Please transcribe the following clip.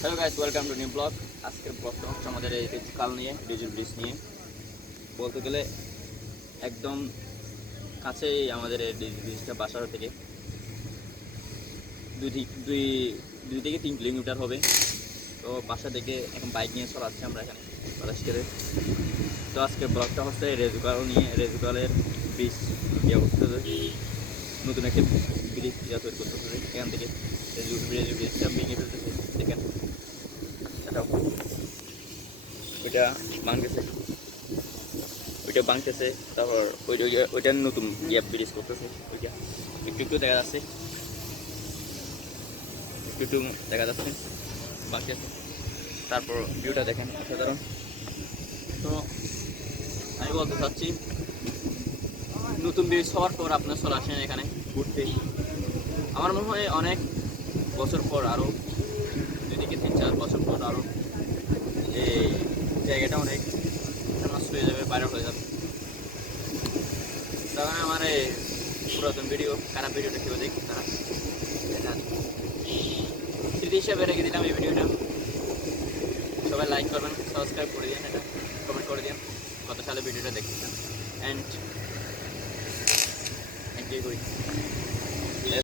Hello guys, welcome to new blog. আজকের ব্লগটা হচ্ছে আমাদের এই রেজুকাল নিয়ে, রেজুল ব্রিজ নিয়ে। বলতে গেলে একদম কাছেই আমাদের এই রেজুল ব্রিজটা বাসার থেকে দুই থি- দুই দুই থেকে 3 কিলোমিটার হবে। তো বাসা থেকে এখন বাইক নিয়ে চলাচ্ছি আমরা এখানে বাতাসকেরে। তো আজকের ব্লগটা হচ্ছে রেজুকাল নিয়ে, রেজুকালের ব্রিজ কি অবস্থা, নতুন একটা ব্রিজ তৈরি করতেছে এখান থেকে। রেজুল ব্রিজটা ভেঙে ফেলতেছে, দেখেন এটা ওইটা ভাঙতেছে, তারপর ওইটা নতুন গ্যাপ ব্রিজ করতেছে। ওইটা একটু একটু দেখা যাচ্ছে, একটু একটু দেখা যাচ্ছে বাকি আছে। তারপর ভিউটা দেখেন সাধারণ। তো আমি বলতে চাচ্ছি, নতুন ব্রিজ হওয়ার পর আপনার চলে আসেন এখানে ঘুরতে। আমার মনে হয় অনেক বছর পর, আরও 2 থেকে 3-4 বছর পর আরও এই জায়গাটা অনেক ফেমাস হয়ে যাবে, ভাইরাল হয়ে যাবে। তখন আমার এই পুরাতন ভিডিও, খারাপ ভিডিওটা কেউ দেখবে তারা, এটা স্মৃতি হিসাবে রেখে দিলাম এই ভিডিওটা। সবাই লাইক করবেন, সাবস্ক্রাইব করে দিন, এটা কমেন্ট করে দিন কত সালে ভিডিওটা দেখতেছেন, অ্যান্ড এনজয় করি।